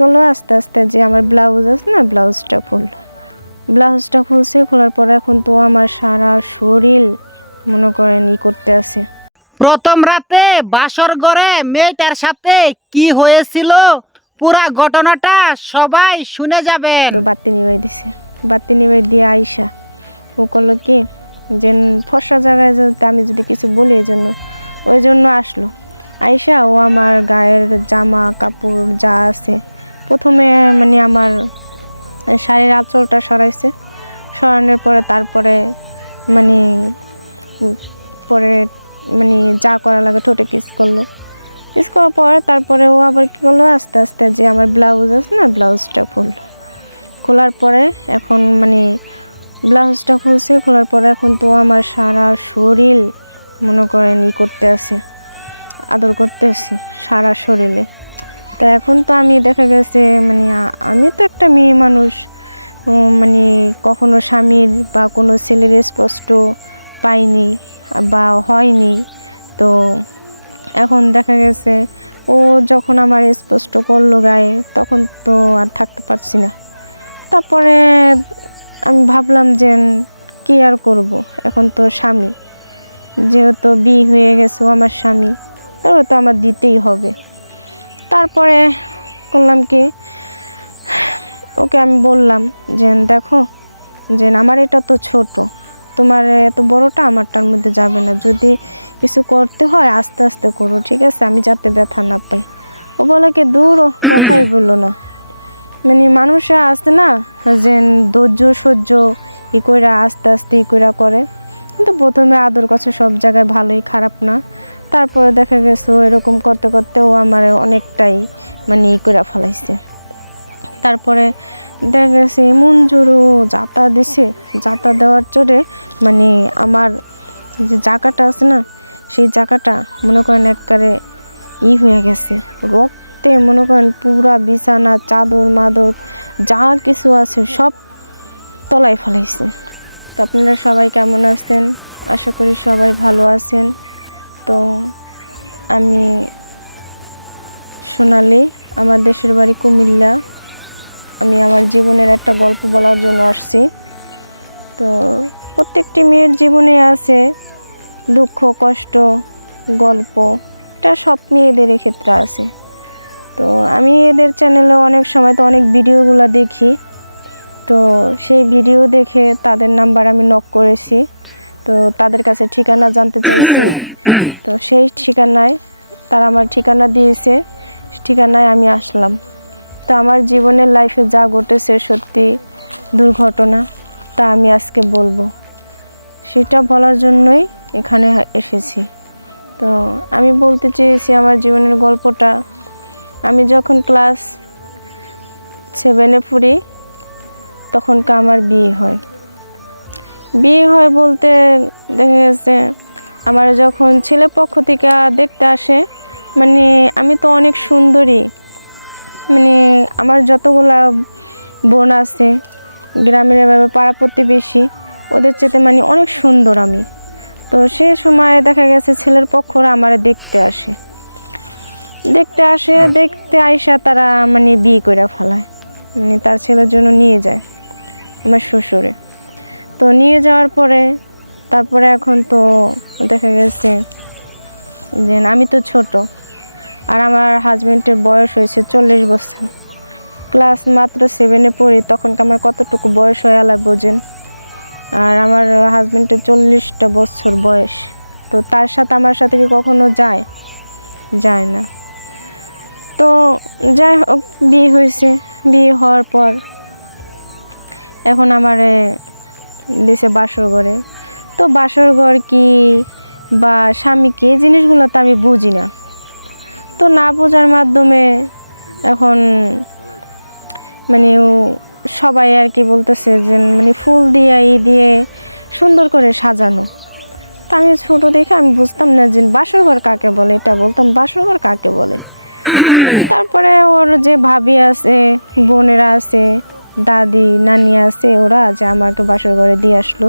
বললো আস্তে আস্তে যে আমার ব্লাউজ আছে না, ব্লাউজটা খুলছে। খোলার পরে এখন তো আমার সারা শরীর মনে করেন করতে আছে। প্রথম রাতে বাসর ঘরে মেয়েটার সাথে কি হয়েছিল পুরা ঘটনাটা সবাই শুনে যাবেন। বাতি নিবাই দিছে, বাতি নিবাই দিয়ে আইসা ও করলো কি যে ফর্সা জায়গায় আমি যদি কিছু বলি ওই জন্য আসলো। আইসা ও আমার গায়ের জামা কাপড় যা আছে প্রথমে আমার শাড়ির আঁচলটা সরাইছে। সরানোর পরে তারপরে পরে যা করা লাগে ঠোঁটে কিস করলো। কিস করার পরে তারপরে ও আবার কি করলো আস্তে আস্তে যে আমার ব্লাউজ আছে না, ব্লাউজটা খোলার পরে এখন ব্লাউজটা খুলছে। খোলার পরে এখন তো আমার সারা শরীর মনে করেন করতে আছে, আদর করতেছি সারা শরীরে। তা এখন তো আমি দেখা গেছে আমি তো একটা মেয়ে মানুষ, কখনো স্বামীর বা কোনো ছেলের স্পষ্ট পাইনি বা হয়নি। তো এখন দেখা গেছে ও যখন আমার স্পষ্ট করলো গায়ে, তখন তো আর থাকতে পারছি না। তারপরে আমি ভাবলাম যে কি আর করব, এখন তো স্বামী যেহেতু বিয়ে হয়ে গেছে, ও আমার স্বামী, তাহলে তো আমার দিতেই হবে। তারপরে করলাম কি, ওকে আমি বললাম যে দেখো যে আমার এটা তো ছোট, তোমার এত বড়টা আমারটার মধ্যে যাবে না, যদি কিছু করতে হয় আস্তে আস্তে করো, ঠিক আছে, আমি যাতে ব্যথা না পাই। ও বলে কি দূর, কথাই বললো না। মানুষে আসতে না যে ধৈর্য সহ্য কইরা আস্তে আস্তে কইরা করে, কিন্তু প্রথমে আদর কাছে সব জায়গায় ভালোই, খারাপ না। তারপরে দেখা গেছে এরকম করতে করতে ও আমার অনেকটাই কইরা ফেলাইছে। তারপরে দেখা গেছে এমন জোরও জাতা দিছে, জাতা দেওয়ার জোরে আমার যে জায়গাটা আছে না, সেই জায়গাটা মনে করেন একবারে হয়ে গেছে রক্তে, মনে করেন পুরা বিছানা চাদর মাদর যা কিছু আছে সব তলায় ফেলাইছে। তো আপনারা সবাই কেমন আছেন? আশা করি সবাই ভালো আছেন। তো আমি সোনালি, আমার দেশের বাড়ি কুমিল্লা। আমি আমার জীবনের একটা গল্প বলার জন্য আসছি। তো প্রত্যেকটি মেয়ের জীবনে আছে দুঃখ কষ্ট গল্প, এটা সব মেয়েদের ক্ষেত্রে আছে। তো আমি এদের চ্যানেলে অনেক সময় তো অনেক ভিডিওগুলো দেখি, তো সেই ভিডিও দেখে তাদের নাম্বার আমি নক করেছি। তো তাদের কাছে ঠিকানা জানতে চাইছি। তো সেই ঠিকানায় তারা আমার ঠিকানা দিয়েছে, ঠিকানায় আমি আসলাম। তো আমার জীবনের লাইফে যা ঘটেছে সত্যি দুর্ঘটনা, তা আমি আজকে বলবো, সেটা বলার জন্যই এখানে এসেছি। তো আমি বলতে চেয়েছি আমার জীবনের গল্পটা। আমি যখন ক্লাস 7-এ পড়ি তখনকার আমার বিয়ে হয় বলতে দেখা গেছে আমার যখন ছেলে পক্ষ থেকে দেখতে আসে, আমি তো অনেক সুন্দরী, আমার যতগুলা বোন আছে গ্রামের এভাবে পাড়া প্রতিবেশী, ওদের চেয়ে অনেক সুন্দর আমি। তো সে সময় দেখা গেছে ছেলের পক্ষরা আমার দেখতে আইসা তারা বিয়ে করে ফেলায়, তার ছেলের জন্য নিয়ে যায় আমার শ্বশুরে। তো নিয়ে যাওয়ার পরে তারপরে এখন তো দেখা গেছে যে আমি তো ছোট, আর আমার হাজবেন্ডের বয়স হয়েছে 40 বছর। ক্লাস মাত্র 7-এ পড়ি, তখন আমার কতটুকু বয়স হয়ে আলা বোঝেন। আর আমার হাজবেন্ডের 40টা বছর বয়স। তো তার সাথে আমার সাথে কি কখনো যায় না। তো যাই হোক, বিয়ে হয়েছে। বিয়ে হওয়ার পর এখন আমার দিছে বাসর ঘরে। তো বাসর ঘর কি বা স্বামী কি, এই জিনিসগুলো তো আমি বুঝি না। তো না বোঝার মাধ্যমে এখন সবাই আর কি বলতেছে যে ফুল দিয়ে সুন্দর করে সাজানো। তো আমি ছোটো দেখে আমি বুঝতাম না যে বাসর ঘর কাকে বলে, এটা বলতাম বাসর ঘর কাকে বলে। তারপরে ওর যে ভাবি আছে, বোনেরা আছে, দাদি নানি আছে, ওরা যে আমাকে বাসর ঘরে দিয়ে আসলো।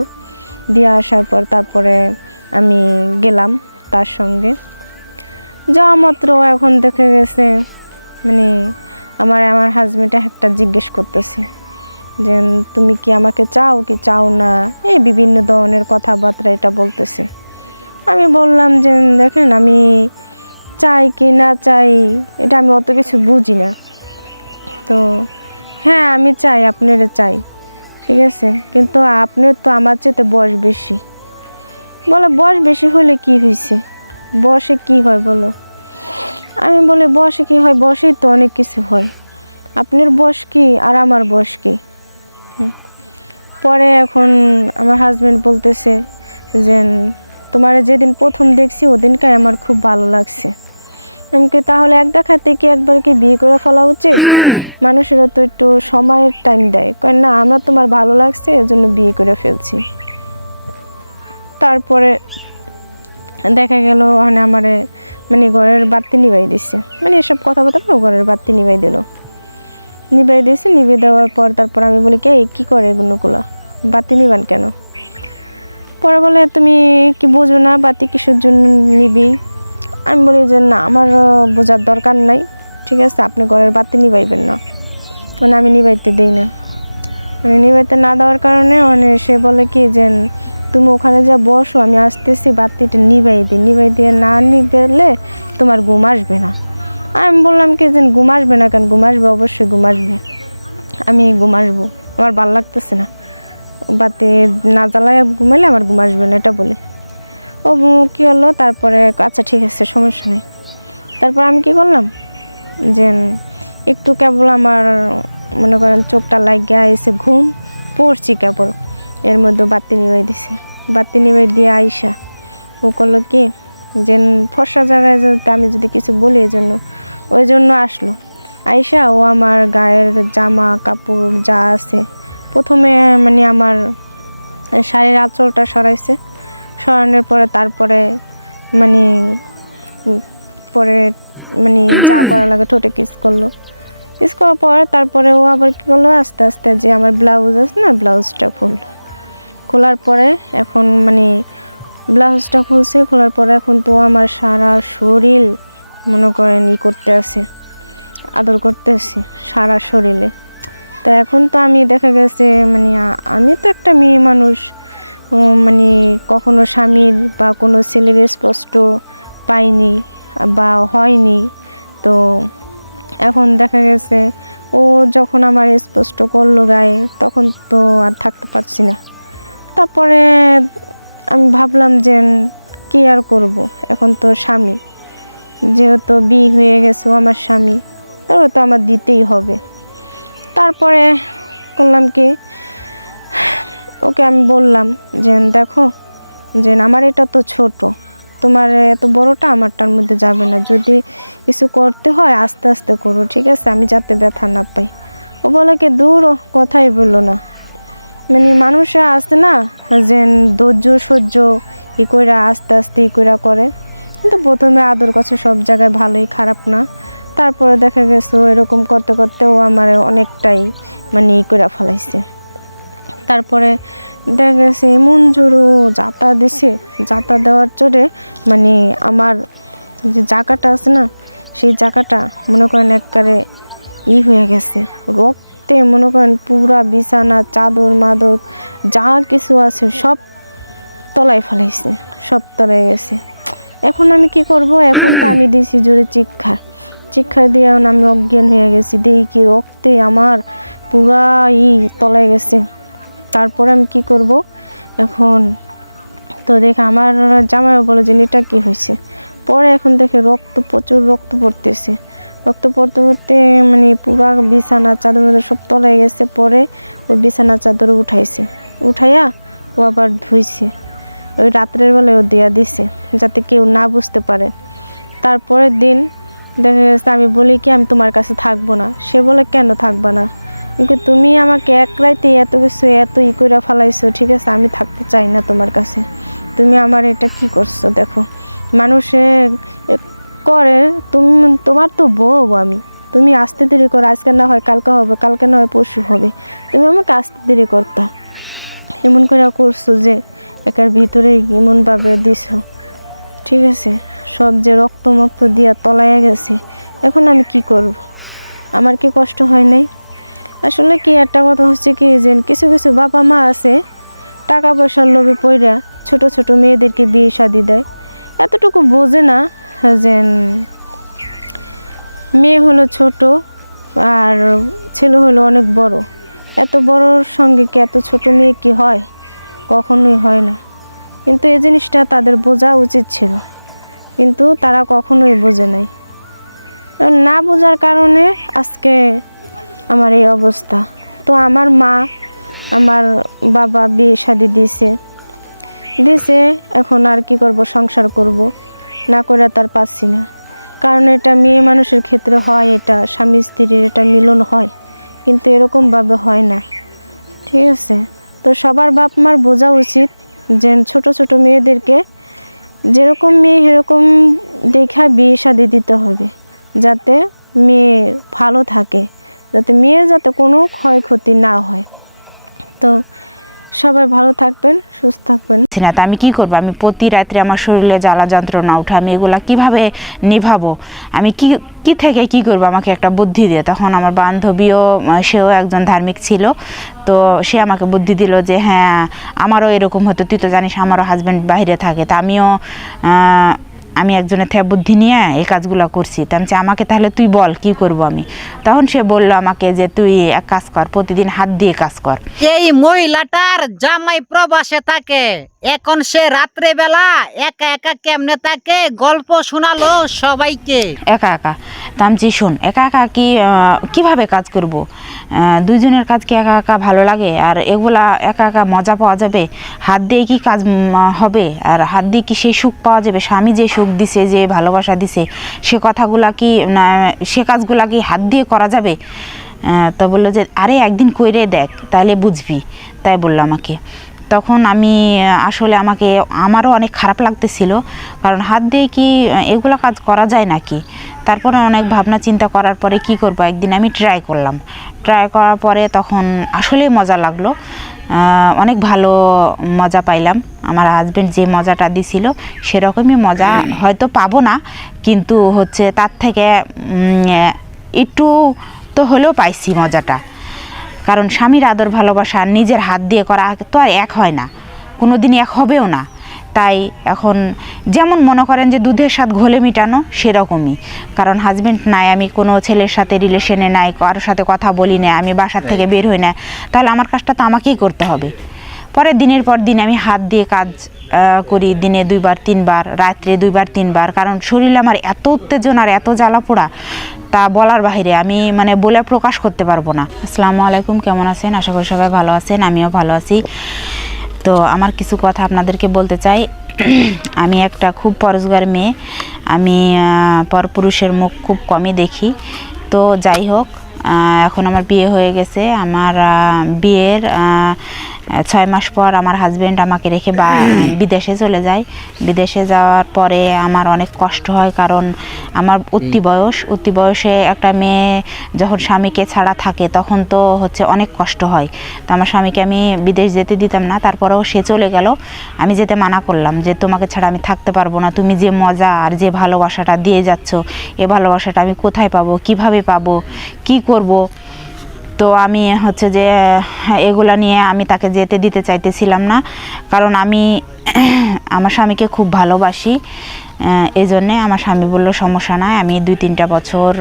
দিয়ে আসার পর তারপরে আমি গেলাম তার সঙ্গে। যাওয়া মাত্র এখন দেখে গেছে আমার হাজবেন্ড একটা জিজ্ঞেস করতেছে যে তুমি কি আমাকে চাও কি চাও না, এই বিভিন্ন ধরনের কথাবার্তা এটা বলতেছে। আমি বললাম যে দেখেন আমি চাই কি না চাই এটা আমি অত কিছু বুঝি না, তো হ্যাঁ আমি চাই, আপনারা চাই, ঠিক আছে, কিন্তু আপনার তো আমার চেয়ে বয়স বেশি। বলে বয়স বেশি হলে কি হয়েছে, বয়সে কি হয় বলো। আমি বলি বয়সে কি হয়, বয়সেই তো অনেক কিছু হয়, আপনার বয়স কি আর আমার বয়স কি। পরে এখন আমার হাজবেন্ড বলতেছে যে তোমার যেদিন প্রথম দেখছি ওদিনকে আমার খুব ভালো লাগছে। আমি কি তাহলে এক দেখাতে কি একবার কি বিয়ে করে ফেলা উচিত? মানুষেরা তো একটু সময়ের টাইম দেয়, কয় না আমার তোমার ভালো লাগছে এজন্য বিয়ে করে ফেলছি। তারপরে দেখা গেল মানে আমারে মানে ঘরের বাতি নিভাই দিছে, মানে এসব কথাবার্তা ঘরের বাতি নিভাই দিল, নিভাই দিয়েছে। নিভে দেওয়ার পর তারপর আমি বলি কি করে এগুলোগুলো, বাতি নিবান কেন? পরে বলে তুমি কি বোঝো না বাতি কিসের জন্য নিবি? আমি বলি যে না আমার বোঝার দরকার নাই, ঠিক আছে, আপনি ঘরের বাতি নিভাইবেন না, মানে আমি নিভাইতে দিই না। মানে নিভাইতে না দেওয়ার কারণে মানে সে বলে কি যে তুমি ওখানে যা বসো, আমি আসতেছি বাতিটা নিভাই দিই, নিভাই দিয়ে না নিবেলে তোমার ঘুম আসবে না। আমি বললাম কি যে ঘুম আসবে না কেন? ঘুম আসবে, অবশ্যই ঘুম আসবে, আমি ঘুম আসবো, আমার ভালো লাগতেছে না, বাতি না জ্বালায় ঘুমাইলে আমার ঘুম আসবে না এটা বলে। ও কী হলো, তারপরে আচ্ছা ঠিক আছে সমস্যা নেই। তারপর আমি কি করলাম যে একটু কেবল আমার মনে করেন চোখটা লাগিয়ে এসে ঘুম পড়ছি কেবল, এর মধ্যে বাতি নিভাই দিছে। বাতি নিভাই দিয়ে আইসা ও করলো কি যে ফর্সা জায়গায় যদি আমি যদি কিছু বলি ওই জন্য আসলো। আইসা ও আমার গায়ের জামা কাপড় যা আছে প্রথমে মানে আমার শাড়ির আঁচলটা সরাইছে, সরানোর পরে তারপরে মানে পরে মানে যা করা লাগে ঠোঁটে কিস করলো, কিস করার পর তারপরে ও আবার কী করলো আস্তে আস্তে যে আমার ব্লাউজ আছে না ব্লাউজটা খুললো। খোলার পরে এখন মানে ব্লাউজটা খুলছে, খোলার পরে এখন তো আমার সারা শরীর মনে করেন করতে আছে, আদর করতে আছে সারা শরীরে। তো এখন তো আমি দেখা গেছে মানে আমি তো একটা মেয়ে মানুষ, মানে কখনো স্বামীর বা কোনো ছেলের স্পষ্ট পাইনি বা হয়নি, তো এখন দেখা গেছে ও যখন আমার স্পষ্ট করলো গায়ে তখন তো আর থাকতে পারছি না। তারপরে আমি ভাবলাম যে কি আর করব, এখন তো স্বামী যেহেতু বিয়ে হয়ে গেছে আমার স্বামী, তবে তো আমার দিতেই হবে। তারপরে করলাম কি ওকে আমি বললাম যে দেখো যে আমার এটা তো ছোট, তোমার এত বড়টা আমারটার মধ্যে যাবে না, যদি কিছু করতে হয় আস্তে আস্তে করো, ঠিক আছে, আমি যাতে ব্যথা না পাই। ও বলে কি দূর কথাই বললো না, মানে মানুষরা আসে না যে ধৈর্য সহ্য কইরা আস্তে আস্তে কইরা করে, কিন্তু প্রথমে আদর কাছে সব জায়গায় ভালোই, খারাপ না। তারপরে দেখা গেছে এরকম করতে করতে ও আমার অনেকটাই মানে কইরা ফেলাইছে। তারপরে দেখা গেছে এমন জোরও যাতা দিছে, যাতা দেওয়ার জোরে মানে আমার যে জায়গাটা আছে না সেই জায়গাটা মনে করেন একবারে হয়ে গেছে রক্তে, মনে করেন পুরা বিছানা চাদর মাদর যা কিছু আছে সব তলায় ফেলাইছে, সব তলায় গেছে। এখন আমি কি করব, এখন তো আমি দিছি জোরে চিৎকার দিয়ে আমি অজ্ঞান হয়ে গেছি, দেখি কি রক্তে আমার পুরা তলায় গেছে। তারপরে আমি কি করব এখন, তো দেখে আমার জামাইও বলে যে এটা কি হয়েছে। পরে এখন দেখে প্রচুর রক্ত পড়তেছে, রক্ত পড়তে পড়তে মানে পুরা বিছানা চাদর মাদর সব তলায় গেছে। পরে ওই বিছানা চাদর উঠাইয়া ও আবার ধুইছে, ওই রাত্রের বেলায় ও দিয়া দিছে যাতে কেউ না বুঝতে পারে। তারপরের দিন দেখা গেছে আমি বলি কি আমি তোমার কাছে থাকবো না, সে বলে কেন থাকবা না, কিন্তু তুমি আমাকে এক রাইতে এত কিছু এত করে ফেলাইছো, ঠিক আছে, আমি থাকতে চাই না তোমার কাছে, তুমি আমার এটা কি করছো। দেখো মানুষে করে, তোমার তো বউ আমি, তুমি আসতে দেরি করো, আজকে না হয় কালকে হবে, কালকে না হয় পরশু হবে, তুমি আমাকে আসতে দেরি করতা, এমন করে করছো যে একার ভিতরে এমনভাবে দিছো, ঠিক আছে, সব যে রক্ত মক্ত দিয়া তলায় গেছে। এখন আমি কি করব, আমার কি কষ্ট হয় নাই? আসলে কি একটা কথা হচ্ছে কি, যে কিছু কিছু বাবা মা আছে টাকা পয়সার লোভে পইরা ছোট ছোট মেয়েদেরকে বিয়ে শাদি দেয়, এতটুকু বোঝে না যে মেয়ে হলো ছোট আর ছেলে হলো অনেক বড়। এত বড়র সঙ্গে কি এত ছোট মেয়ে কি হয়? কখনোই হয় না। কিন্তু এই জিনিসটা তাদের বোঝা উচিত ছিল, কিন্তু তারা কখনোই বোঝে নাই। না বোঝার কারণে আজকে আমার এই অবস্থা। তো আমার মা, আমার বাবা বিয়ে শাদি দিছে, এখন আর কি করব, সংসার করব, না করে তার পাচ্ছি না। কারণ এটা মেয়ে মানুষের ক্ষেত্রে হয়, এটা স্বামী স্ত্রীর এটা মিলন হয়, কিন্তু এরকমভাবে হয় না। ঠিক আছে? তো সবার বাপ মার বোঝা উচিত যে ছোট ছোট মেয়েদেরকে যেরকম মেয়ে এরকম দেখা বিয়ে শাদি দিতে হবে, যাতে মেয়ে ভালো থাকে, যাতে মেয়ের যাতে কোনো ক্ষয়ক্ষতি না হয়। তো সবাই ভালো থাকবেন, সুস্থ থাকবেন। না তো আমি কি করব? আমি প্রতি রাত্রে আমার শরীরে জ্বালা যন্ত্রণা উঠে, আমি এগুলা কিভাবে নিভাবো? আমি কি কি থেকে কি করব? আমাকে একটা বুদ্ধি দিয়ে। তখন আমার বান্ধবীও, সেও একজন ধার্মিক ছিল, তো সে আমাকে বুদ্ধি দিল যে হ্যাঁ, আমারও এরকম হতো, তুই তো জানিস আমারও হাজব্যান্ড বাইরে থাকে, তা আমি একজনের থেকে বুদ্ধি নিয়ে এই কাজগুলো করছি। তা আমি আমাকে তাহলে তুই বল কি করব আমি? তখন সে বলল আমাকে যে তুই এক কাজ কর, প্রতিদিন হাত দিয়ে কাজ কর। এই মহিলাটার জামাই প্রবাসে থাকে, এখন সে রাত্রে বেলা একা একা কেমনে থাকে গল্প শোনালো সবাইকে। একা একা তামচি শোন, একা একা কি কিভাবে কাজ করব? দুইজনের কাজ কি একা একা ভালো লাগে? আর এগুলা একা একা মজা পাওয়া যাবে? হাত দিয়ে কি কাজ হবে? আর হাত দিয়ে কি সেই সুখ পাওয়া যাবে? স্বামী যে সুখ দিছে, যে ভালোবাসা দিছে, সে কথাগুলা কি সে কাজগুলা কি হাত দিয়ে করা যাবে? তো বললো যে আরে একদিন কইরে দেখ, তাহলে বুঝবি। তাই বললো আমাকে। তখন আমি আসলে আমারও অনেক খারাপ লাগতেছিল, কারণ হাত দিয়ে কি এগুলো কাজ করা যায় নাকি? তারপরে অনেক ভাবনা চিন্তা করার পরে কি করব, একদিন আমি ট্রাই করলাম। ট্রাই করার পরে তখন আসলেই মজা লাগলো, অনেক ভালো মজা পাইলাম। আমার হাজব্যান্ড যে মজাটা দিছিল সেরকমই মজা হয়তো পাবো না, কিন্তু হচ্ছে তার থেকে একটু তো হলেও পাইছি মজাটা। কারণ স্বামীর আদর ভালোবাসা নিজের হাত দিয়ে করা তো আর এক হয় না, কোনো দিন এক হবেও না। তাই এখন যেমন মনে করেন যে দুধের স্বাদ ঘোলে মিটানো, সেরকমই। কারণ হাজব্যান্ড নাই, আমি কোনো ছেলের সাথে রিলেশনে নাই, কারোর সাথে কথা বলি না, আমি বাসার থেকে বের হই না, তাহলে আমার কাজটা তো আমাকেই করতে হবে। পরে দিনের পর দিন আমি হাত দিয়ে কাজ করি, দিনে 2বার 3বার, রাত্রে 2বার 3বার। কারণ শরীরে আমার এত উত্তেজনা আর এত জ্বালা পোড়া, তা বলার বাহিরে, আমি মানে বলে প্রকাশ করতে পারবো না। আসসালামু আলাইকুম, কেমন আছেন? আশা করি সবাই ভালো আছেন, আমিও ভালো আছি। তো আমার কিছু কথা আপনাদেরকে বলতে চাই। আমি একটা খুব পরোজগার মেয়ে, আমি পরপুরুষের মুখ খুব কমই দেখি। তো যাই হোক, এখন আমার বিয়ে হয়ে গেছে। আমার বিয়ের 6 মাস পর আমার হাজব্যান্ড আমাকে রেখে বিদেশে চলে যায়। বিদেশে যাওয়ার পরে আমার অনেক কষ্ট হয়, কারণ আমার অতি বয়সে একটা মেয়ে যখন স্বামীকে ছাড়া থাকে তখন তো হচ্ছে অনেক কষ্ট হয়। তো আমার স্বামীকে আমি বিদেশ যেতে দিতাম না, তারপরেও সে চলে গেল। আমি যেতে মানা করলাম যে তোমাকে ছাড়া আমি থাকতে পারবো না, তুমি যে মজা আর যে ভালোবাসাটা দিয়ে যাচ্ছ, এ ভালোবাসাটা আমি কোথায় পাবো, কিভাবে পাবো, কি করব? তো আমি হচ্ছে যে এগুলা নিয়ে আমি তাকে যেতে দিতে চাইতেছিলাম না, কারণ আমি আমার স্বামীকে খুব ভালোবাসি। এই জন্যে আমার স্বামী বললো সমস্যা নাই, আমি 2-3টা বছর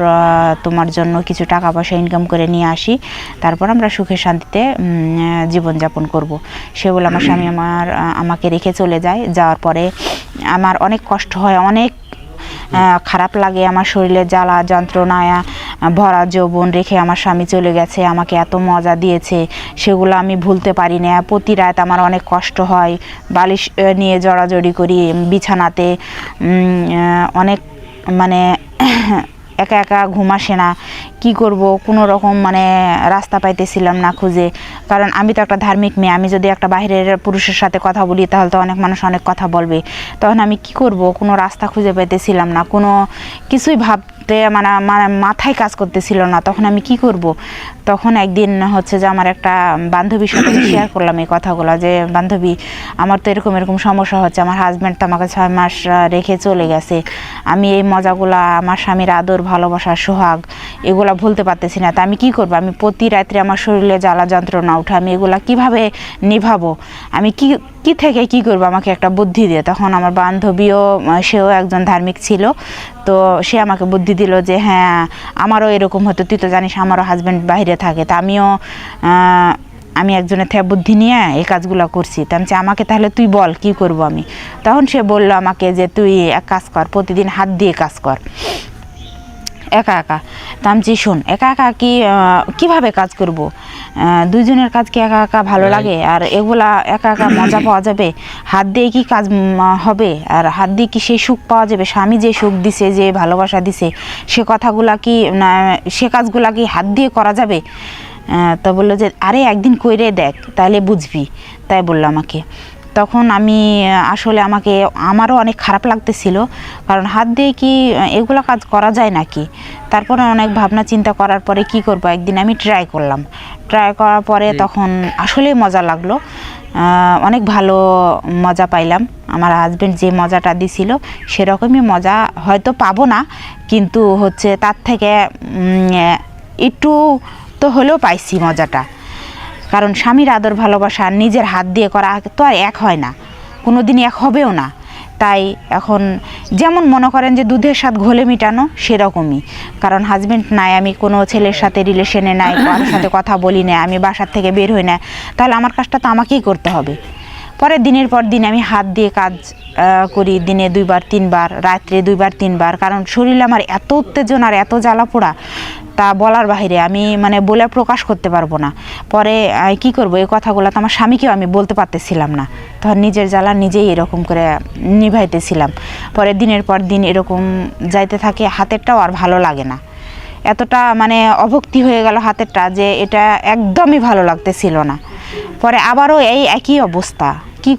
তোমার জন্য কিছু টাকা পয়সা ইনকাম করে নিয়ে আসি, তারপর আমরা সুখে শান্তিতে জীবনযাপন করব। সে বলে আমার স্বামী আমাকে রেখে চলে যায়। যাওয়ার পরে আমার অনেক কষ্ট হয়, অনেক খারাপ লাগে। আমার শরীরে জ্বালা যন্ত্রণায় ভরা যৌবন রেখে আমার স্বামী চলে গেছে, আমাকে এত মজা দিয়েছে, সেগুলো আমি ভুলতে পারি না। প্রতি রাত আমার অনেক কষ্ট হয়, বালিশ নিয়ে জড়াজড়ি করি বিছানাতে, অনেক মানে একা একা ঘুম আসে না, কি করব, কোনো রকম মানে রাস্তা পাইতেছিলাম না খুঁজে। কারণ আমি তো একটা ধার্মিক মেয়ে, আমি যদি একটা বাইরের পুরুষের সাথে কথা বলি তাহলে তো অনেক মানুষ অনেক কথা বলবে। তখন আমি কি করব, কোনো রাস্তা খুঁজে পাইতেছিলাম না, কোনো কিছুই তো মানে মানে মাথায় কাজ করতেছিল না। তখন আমি কি করব? তখন একদিন হচ্ছে যে আমার একটা বান্ধবীর সাথে আমি শেয়ার করলাম এই কথাগুলো, যে বান্ধবী আমার তো এরকম এরকম সমস্যা হচ্ছে, আমার হাজব্যান্ড তো আমাকে 6 মাস রেখে চলে গেছে, আমি এই মজাগুলা, আমার স্বামীর আদর, ভালোবাসা, সোহাগ এগুলা ভুলতে পারতেছি না। তা আমি কি করব? আমি প্রতি রাত্রে আমার শরীরে জ্বালা যন্ত্রণা উঠে, আমি এগুলা কিভাবে নিভাবো? আমি কি কি থেকে কি করব? আমাকে একটা বুদ্ধি দিয়ে। তখন আমার বান্ধবীও, সেও একজন ধার্মিক ছিল, তো সে আমাকে বুদ্ধি দিল যে হ্যাঁ আমারও এরকম হতো, তুই তো জানিস আমারও হাজব্যান্ড বাইরে থাকে, তা আমি একজনের থেকে বুদ্ধি নিয়ে এই কাজগুলো করছি। তা আমি আমাকে তাহলে তুই বল কি করব আমি। তখন সে বলল আমাকে যে তুই এক কাজ কর, প্রতিদিন হাত দিয়ে কাজ কর একা একা। তা আমি শোন, একা একা কিভাবে কাজ করব? দুইজনের কাজ কি একা একা ভালো লাগে? আর এগুলা একা একা মজা পাওয়া যাবে? হাত দিয়ে কি কাজ হবে? আর হাত দিয়ে কি সেই সুখ পাওয়া যাবে? স্বামী যে সুখ দিছে, যে ভালোবাসা দিছে, সে কথাগুলা কি না, সে কাজগুলা কি হাত দিয়ে করা যাবে? তো বললো যে আরে একদিন কইরে দেখ তাহলে বুঝবি, তাই বললো আমাকে। তখন আমি আসলে আমারও অনেক খারাপ লাগতেছিল, কারণ হাত দিয়ে কি এগুলো কাজ করা যায় নাকি। তারপরে অনেক ভাবনা চিন্তা করার পরে কি করব, একদিন আমি ট্রাই করলাম। ট্রাই করার পরে তখন আসলেই মজা লাগলো, অনেক ভালো মজা পাইলাম। আমার হাজব্যান্ড যে মজাটা দিছিল সেরকমই মজা হয়তো পাবো না, কিন্তু হচ্ছে তার থেকে একটু তো হলেও পাইছি মজাটা। কারণ স্বামীর আদর, ভালোবাসা নিজের হাত দিয়ে করা তো আর এক হয় না, কোনো দিনই এক হবেও না। তাই এখন যেমন মনে করেন যে দুধের স্বাদ ঘোলে মিটানো, সেরকমই। কারণ হাজব্যান্ড নাই, আমি কোনো ছেলের সাথে রিলেশনে নাই, কারোর সাথে কথা বলি না, আমি বাসার থেকে বের হই না, তাহলে আমার কাজটা তো আমাকেই করতে হবে। পরে দিনের পর দিন আমি হাত দিয়ে কাজ করি, দিনে 2বার 3বার, রাত্রে 2বার 3বার। কারণ শরীরে আমার এত উত্তেজনা আর এত জ্বালা পোড়া, তা বলার বাহিরে, আমি মানে বলে প্রকাশ করতে পারবো না। পরে কি করব, এই কথাগুলো তো আমার স্বামীকেও আমি বলতে পারতেছিলাম না, তখন নিজের জ্বালা নিজেই এরকম করে নিভাইতেছিলাম। পরে দিনের পর দিন এরকম যাইতে থাকে, হাতেরটাও আর ভালো লাগে না, এতটা মানে অভক্তি হয়ে গেল হাতেরটা, যে এটা একদমই ভালো লাগতেছিল না। পরে আবারও এই একই অবস্থা, কি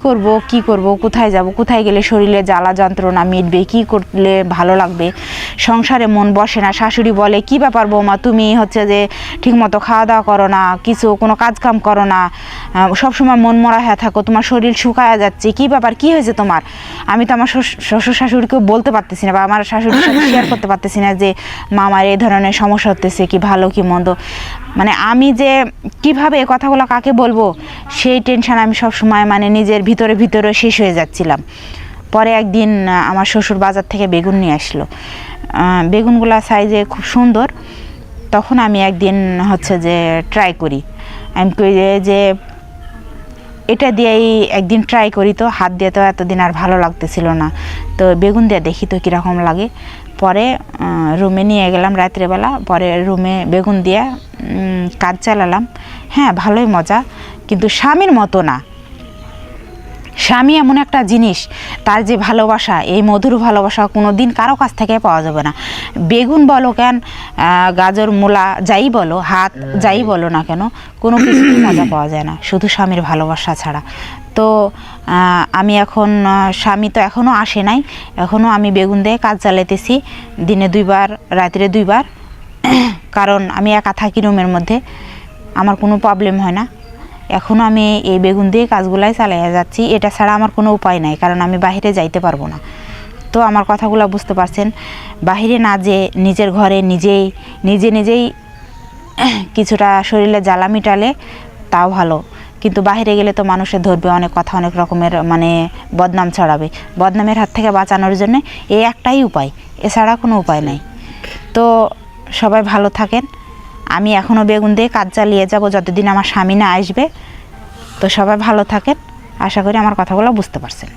করব, কোথায় যাব, কোথায় গেলে শরীরে জ্বালা যন্ত্রণা মিটবে, কি করলে ভালো লাগবে, সংসারে মন বসে না। শাশুড়ি বলে কি ব্যাপার বৌমা, তুমি হচ্ছে যে ঠিকমতো খাওয়া দাওয়া করো না, কোনো কাজ কাম করো না, সবসময় মন মরা হয়ে থাকো, তোমার শরীর শুকায়া যাচ্ছে, কি ব্যাপার, কি হয়েছে তোমার? আমি তো আমার শ্বশুর শাশুড়িকেও বলতে পারতেছি না, বা আমার শাশুড়ির সাথে শেয়ার করতে পারতেছি না যে মা আমার এই ধরনের সমস্যা হতেছে, কি ভালো কি মন্দ। মানে আমি যে কিভাবে এই কথাগুলো কাকে বলবো, সেই টেনশন আমি সবসময় মানে নিজের ভিতরে শেষ হয়ে যাচ্ছিলাম। পরে একদিন আমার শ্বশুর বাজার থেকে বেগুন নিয়ে আসলো, বেগুনগুলা সাইজে খুব সুন্দর। তখন আমি একদিন হচ্ছে যে ট্রাই করি, আমি কই যে এটা দিয়েই একদিন ট্রাই করি, তো হাত দিয়ে তো এতদিন আর ভালো লাগতেছিল না, তো বেগুন দিয়ে দেখি তো কীরকম লাগে। পরে রুমে নিয়ে গেলাম রাত্রেবেলা, পরে রুমে বেগুন দিয়ে কাজ চালালাম। হ্যাঁ ভালোই মজা, কিন্তু স্বামীর মতো না। স্বামী এমন একটা জিনিস, তার যে ভালোবাসা, এই মধুর ভালোবাসা কোনো দিন কারো কাছ থেকে পাওয়া যাবে না। বেগুন বলো কেন, গাজর, মূলা যাই বলো, হাত যাই বলো না কেন, কোনো কিছুই মজা পাওয়া যায় না শুধু স্বামীর ভালোবাসা ছাড়া। তো আমি এখন, স্বামী তো এখনও আসে নাই, এখনও আমি বেগুন দিয়ে কাজ চালাইতেছি, দিনে 2বার, রাত্রে 2বার। কারণ আমি একা থাকি রুমের মধ্যে, আমার কোনো প্রবলেম হয় না। এখনও আমি এই বেগুন দিয়ে কাজগুলাই চালিয়ে যাচ্ছি, এটা ছাড়া আমার কোনো উপায় নাই, কারণ আমি বাইরে যাইতে পারবো না। তো আমার কথাগুলো বুঝতে পারছেন, বাইরে না যে নিজের ঘরে নিজেই কিছুটা শরীরে জ্বালা মিটালে তাও ভালো, কিন্তু বাইরে গেলে তো মানুষের ধরবে, অনেক কথা, অনেক রকমের মানে বদনাম ছড়াবে। বদনামের হাত থেকে বাঁচানোর জন্য এই একটাই উপায়, এছাড়া কোনো উপায় নাই। তো সবাই ভালো থাকেন, আমি এখনও বেগুন দিয়ে কাজ চালিয়ে যাব যতদিন আমার স্বামী না আসবে। তো সবাই ভালো থাকেন, আশা করি আমার কথাগুলো বুঝতে পারছেন।